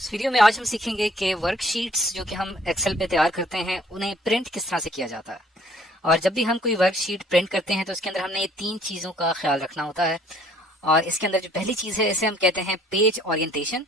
इस वीडियो में आज हम सीखेंगे कि वर्कशीट्स जो कि हम एक्सेल पे तैयार करते हैं उन्हें प्रिंट किस तरह से किया जाता है। और जब भी हम कोई वर्कशीट प्रिंट करते हैं तो उसके अंदर हमने ये 3 चीज़ों का ख्याल रखना होता है। और इसके अंदर जो पहली चीज़ है इसे हम कहते हैं पेज ओरिएंटेशन।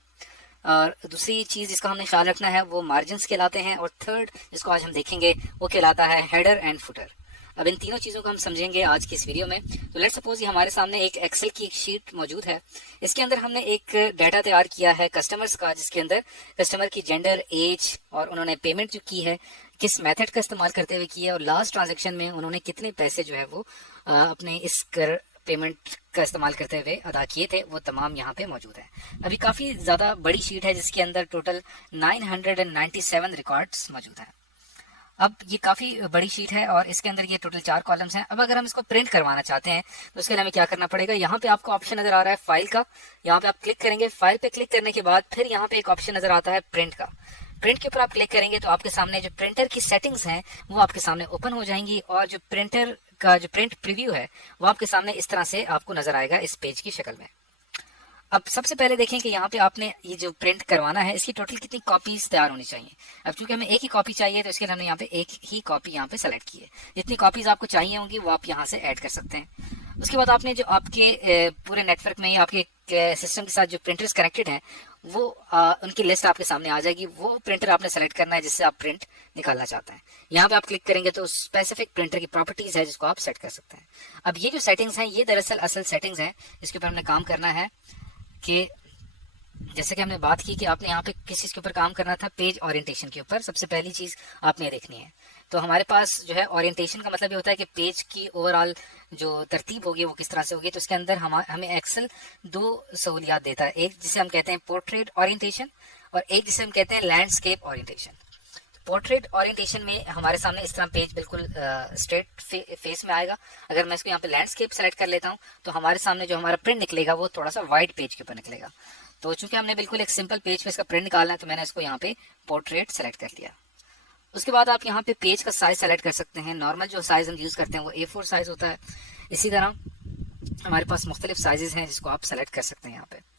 और दूसरी चीज़ जिसका हमने ख्याल रखना है वो मार्जिन्स कहलाते हैं। और थर्ड जिसको आज हम देखेंगे वो कहलाता है हेडर एंड फुटर। अब इन तीनों चीज़ों को हम समझेंगे आज की इस वीडियो में। तो लेट्स सपोज ये हमारे सामने एक एक्सेल की एक शीट मौजूद है। इसके अंदर हमने एक डाटा तैयार किया है कस्टमर्स का, जिसके अंदर कस्टमर की जेंडर, एज और उन्होंने पेमेंट जो की है किस मेथड का इस्तेमाल करते हुए की है, और लास्ट ट्रांजेक्शन में उन्होंने कितने पैसे जो है वो अपने इस पेमेंट का इस्तेमाल करते हुए अदा किए थे, वो तमाम यहाँ पे मौजूद है। अभी काफ़ी ज़्यादा बड़ी शीट है जिसके अंदर टोटल 997 रिकॉर्ड्स मौजूद हैं। अब ये काफ़ी बड़ी शीट है और इसके अंदर ये टोटल 4 कॉलम्स हैं। अब अगर हम इसको प्रिंट करवाना चाहते हैं तो उसके लिए हमें क्या करना पड़ेगा। यहाँ पे आपको ऑप्शन नज़र आ रहा है फाइल का, यहाँ पे आप क्लिक करेंगे। फाइल पे क्लिक करने के बाद फिर यहाँ पे एक ऑप्शन नज़र आता है प्रिंट का। प्रिंट के ऊपर आप क्लिक करेंगे तो आपके सामने जो प्रिंटर की सेटिंग्स हैं वो आपके सामने ओपन हो जाएंगी, और जो प्रिंटर का जो प्रिंट प्रीव्यू है वो आपके सामने इस तरह से आपको नज़र आएगा इस पेज की शक्ल में। अब सबसे पहले देखें कि यहाँ पे आपने ये जो प्रिंट करवाना है इसकी टोटल कितनी कॉपीज तैयार होनी चाहिए। अब चूंकि हमें एक ही कॉपी चाहिए तो इसके लिए हमने यहाँ पे एक ही कॉपी यहाँ पे सेलेक्ट की है। जितनी कॉपीज आपको चाहिए होंगी वो आप यहाँ से ऐड कर सकते हैं। उसके बाद आपने जो आपके पूरे नेटवर्क में या आपके सिस्टम के साथ जो प्रिंटर्स कनेक्टेड हैं वो उनकी लिस्ट आपके सामने आ जाएगी। वो प्रिंटर आपने सेलेक्ट करना है जिससे आप प्रिंट निकालना चाहते हैं। यहाँ पे आप क्लिक करेंगे तो स्पेसिफिक प्रिंटर की प्रॉपर्टीज है जिसको आप सेट कर सकते हैं। अब ये जो सेटिंग्स हैं ये दरअसल असल सेटिंग्स हैं जिसके ऊपर हमने काम करना है। कि जैसे कि हमने बात की कि आपने यहाँ पे किस चीज़ के ऊपर काम करना था, पेज ओरिएंटेशन के ऊपर। सबसे पहली चीज़ आपने देखनी है। तो हमारे पास जो है ओरिएंटेशन का मतलब ये होता है कि पेज की ओवरऑल जो तरतीब होगी वो किस तरह से होगी। तो इसके अंदर हमें एक्सेल 2 सहूलियात देता है, एक जिसे हम कहते हैं पोर्ट्रेट ओरिएंटेशन और एक जिसे हम कहते हैं लैंडस्केप ओरिएंटेशन। पोर्ट्रेट ओरिएंटेशन में हमारे सामने इस तरह पेज बिल्कुल स्ट्रेट फेस में आएगा। अगर मैं इसको यहाँ पे लैंडस्केप सेलेक्ट कर लेता हूँ तो हमारे सामने जो हमारा प्रिंट निकलेगा वो थोड़ा सा वाइट पेज के ऊपर निकलेगा। तो चूंकि हमने बिल्कुल एक सिंपल पेज पे इसका प्रिंट निकालना है तो मैंने इसको यहाँ पे पोर्ट्रेट सेलेक्ट कर लिया। उसके बाद आप यहाँ पे पेज का साइज सेलेक्ट कर सकते हैं। नॉर्मल जो साइज हम यूज करते हैं वो A4 साइज होता है। इसी तरह हमारे पास मुख्तलिफ साइजेस हैं जिसको आप सेलेक्ट कर सकते हैं यहाँ पे।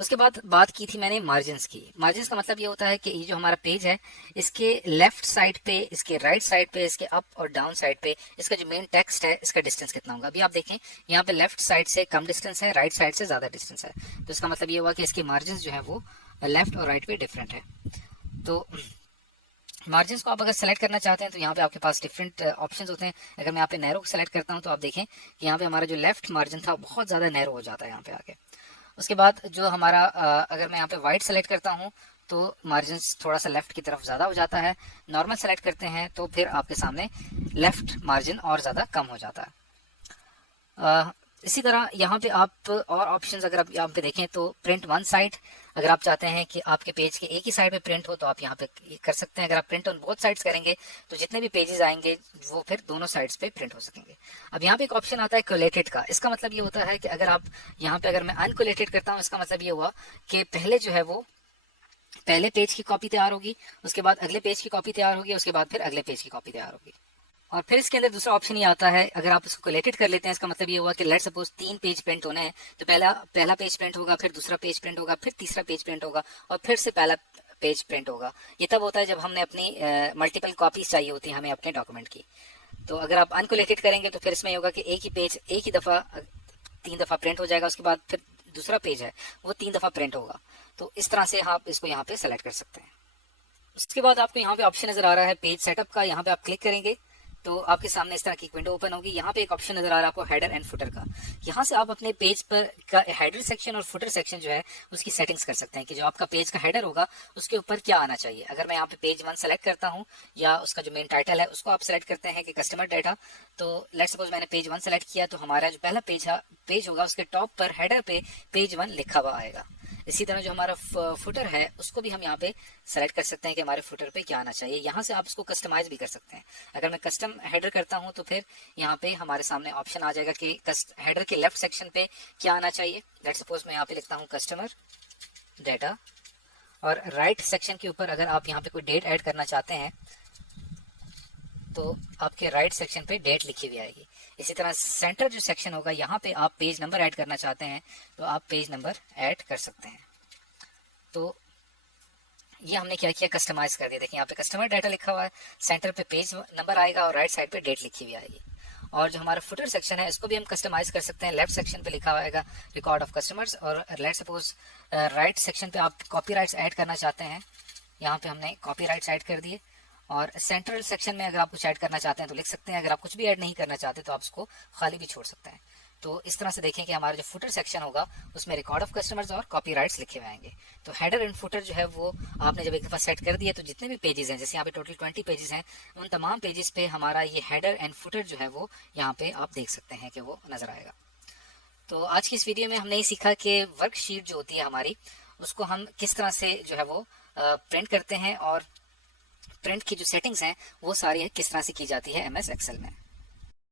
उसके बाद बात की थी मैंने मार्जिन्स की। मार्जिन्स का मतलब ये होता है कि ये जो हमारा पेज है इसके लेफ्ट साइड पे, इसके राइट साइड पे, इसके अप और डाउन साइड पे इसका जो मेन टेक्स्ट है इसका डिस्टेंस कितना होगा। अभी आप देखें यहाँ पे लेफ्ट साइड से कम डिस्टेंस है, राइट साइड से ज्यादा डिस्टेंस है। तो इसका मतलब ये हुआ कि इसके मार्जिन जो है वो लेफ्ट और राइट पे डिफरेंट है। तो मार्जिन्स को आप अगर सेलेक्ट करना चाहते हैं तो यहाँ पे आपके पास डिफरेंट ऑप्शंस होते हैं। अगर मैं यहाँ पे नैरो को सेलेक्ट करता हूँ तो आप देखें कि यहाँ पे हमारा जो लेफ्ट मार्जिन था बहुत ज्यादा नैरो हो जाता है यहाँ पे आके। उसके बाद जो हमारा अगर मैं यहाँ पे वाइट सेलेक्ट करता हूँ तो मार्जिन थोड़ा सा लेफ्ट की तरफ ज़्यादा हो जाता है। नॉर्मल सेलेक्ट करते हैं तो फिर आपके सामने लेफ्ट मार्जिन और ज़्यादा कम हो जाता है। इसी तरह यहाँ पे आप और ऑप्शंस अगर आप यहाँ पे देखें तो प्रिंट वन साइड, अगर आप चाहते हैं कि आपके पेज के एक ही साइड पे प्रिंट हो तो आप यहाँ पे कर सकते हैं। अगर आप प्रिंट ऑन बोथ साइड्स करेंगे तो जितने भी पेजेस आएंगे वो फिर दोनों साइड्स पे प्रिंट हो सकेंगे। अब यहाँ पे एक ऑप्शन आता है कोलेटेड का। इसका मतलब ये होता है कि अगर आप यहाँ पे अगर मैं अनकोलेटेड करता हूँ इसका मतलब ये हुआ कि पहले जो है वो पहले पेज की कॉपी तैयार होगी, उसके बाद अगले पेज की कॉपी तैयार होगी, उसके बाद फिर अगले पेज की कॉपी तैयार होगी। और फिर इसके अंदर दूसरा ऑप्शन ये आता है, अगर आप इसको कोलेटेड कर लेते हैं इसका मतलब ये हुआ कि लेट सपोज 3 पेज प्रिंट होने हैं तो पहला पेज प्रिंट होगा, फिर दूसरा पेज प्रिंट होगा, फिर तीसरा पेज प्रिंट होगा और फिर से पहला पेज प्रिंट होगा। ये तब होता है जब हमने अपनी मल्टीपल कॉपीज चाहिए होती है हमें अपने डॉक्यूमेंट की। तो अगर आप अनकोलेटेड करेंगे तो फिर इसमें होगा कि एक ही पेज एक ही दफा 3 दफा प्रिंट हो जाएगा, उसके बाद फिर दूसरा पेज है वो 3 दफा प्रिंट होगा। तो इस तरह से आप इसको यहाँ पे सेलेक्ट कर सकते हैं। उसके बाद आपको यहाँ पे ऑप्शन नजर आ रहा है पेज सेटअप का। यहाँ पे आप क्लिक करेंगे तो आपके सामने इस तरह की विंडो ओपन होगी। यहाँ पे एक ऑप्शन नजर आ रहा है आपको हेडर एंड फुटर का। यहाँ से आप अपने पेज पर का हेडर सेक्शन और फुटर सेक्शन जो है उसकी सेटिंग्स कर सकते हैं कि जो आपका पेज का हेडर होगा उसके ऊपर क्या आना चाहिए। अगर मैं यहाँ पे पेज 1 सेलेक्ट करता हूँ या उसका जो मेन टाइटल है उसको आप सेलेक्ट करते हैं कि कस्टमर डाटा, तो लेट्स सपोज मैंने पेज 1 सेलेक्ट किया तो हमारा जो पहला पेज होगा उसके टॉप पर हेडर पे पेज 1 लिखा हुआ आएगा। इसी तरह जो हमारा फुटर है उसको भी हम यहाँ पे सेलेक्ट कर सकते हैं कि हमारे फुटर पे क्या आना चाहिए। यहाँ से आप इसको कस्टमाइज भी कर सकते हैं। अगर मैं कस्टम हेडर करता हूँ तो फिर यहाँ पे हमारे सामने ऑप्शन आ जाएगा कि हेडर के लेफ्ट सेक्शन पे क्या आना चाहिए। लेट्स सपोज मैं यहाँ पे लिखता हूँ कस्टमर डाटा, और राइट सेक्शन के ऊपर अगर आप यहाँ पे कोई डेट ऐड करना चाहते हैं तो आपके राइट सेक्शन पे डेट लिखी हुई आएगी। इसी तरह सेंटर जो सेक्शन होगा यहाँ पे आप पेज नंबर ऐड करना चाहते हैं तो आप पेज नंबर ऐड कर सकते हैं। तो ये हमने क्या किया, कस्टमाइज कर दिया। देखिए यहाँ पे कस्टमर डाटा लिखा हुआ है, सेंटर पे पेज नंबर आएगा और राइट साइड पे डेट लिखी हुई आएगी। और जो हमारा फुटर सेक्शन है इसको भी हम कस्टमाइज कर सकते हैं। लेफ्ट सेक्शन पे लिखा हुआ रिकॉर्ड ऑफ कस्टमर्स, और लेट सपोज राइट सेक्शन पे आप कॉपीराइट्स ऐड करना चाहते हैं, यहाँ पे हमने कॉपीराइट्स ऐड कर दिए। और सेंट्रल सेक्शन में अगर आप कुछ ऐड करना चाहते हैं तो लिख सकते हैं, अगर आप कुछ भी ऐड नहीं करना चाहते तो आप उसको खाली भी छोड़ सकते हैं। तो इस तरह से देखें कि हमारा जो फुटर सेक्शन होगा उसमें रिकॉर्ड ऑफ कस्टमर्स और कॉपीराइट्स लिखे हुए आएंगे। तो हेडर एंड फुटर जो है वो आपने जब एक दफा सेट कर दिया तो जितने भी पेजेस हैं, जैसे यहाँ पे टोटल 20 पेजेस हैं, उन तमाम पेजेस पे हमारा ये हेडर एंड फुटर जो है वो यहाँ पे आप देख सकते हैं कि वो नजर आएगा। तो आज की इस वीडियो में हमने ये सीखा कि वर्कशीट जो होती है हमारी, उसको हम किस तरह से जो है वो प्रिंट करते हैं, और प्रिंट की जो सेटिंग्स हैं वो सारी किस तरह से की जाती है MS एक्सेल में।